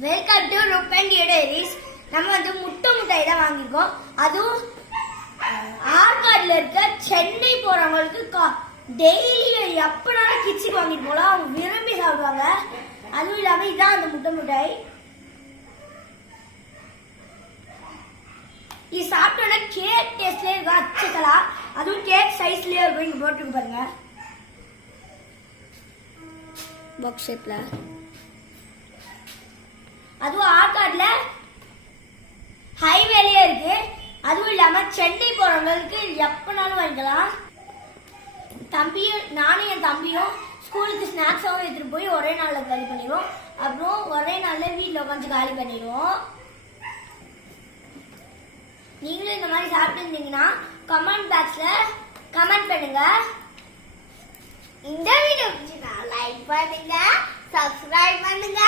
Welcome to ருப்பன் diaries. நம்ம வந்து முட்டாய் தான் வாங்கிருக்கோம். அதுவும் ஆற்காடுல இருக்க சென்னை போறவங்களுக்கு டெய்லி எப்பனாலும் கிட்ஸுக்கு வாங்கிட்டு போலாம். அவங்க விரும்பி சாப்பிடுவாங்க. அதுவும் இல்லாம இதான் அந்த முட்டாய். இது சாப்பிட்டோன்னா கேக் டேஸ்ட்லயே இருக்கும். அச்சக்கலா அதுவும் கேக் சைஸ்லயே இருக்கும். இங்க போட்டுருக்கு பாருங்க, பாக்ஸ் ஷேப்ல. அதுவும் ஆற்காடுல ஹைவேலயே இருக்கு. அதுவும் இல்லாம சென்னை போறவங்களுக்கு எப்பனாலும் வாங்கிக்கலாம். தம்பியும் நானும் என் தம்பியும் ஸ்கூலுக்கு ஸ்நாக்ஸாவும் எடுத்துட்டு போய் ஒரே நாள்ல காலி பண்ணிடுவோம். அப்புறம் ஒரே நாள்ல வீட்டுல உட்காந்து காலி பண்ணிடுவோம். நீங்களும் இந்த மாதிரி சாப்பிட்டு இருந்தீங்கன்னா கமெண்ட் பாக்ஸ்ல கமெண்ட் பண்ணுங்க. இந்த வீடியோ லைக் பண்ணுங்க, சப்ஸ்கிரைப் பண்ணுங்க.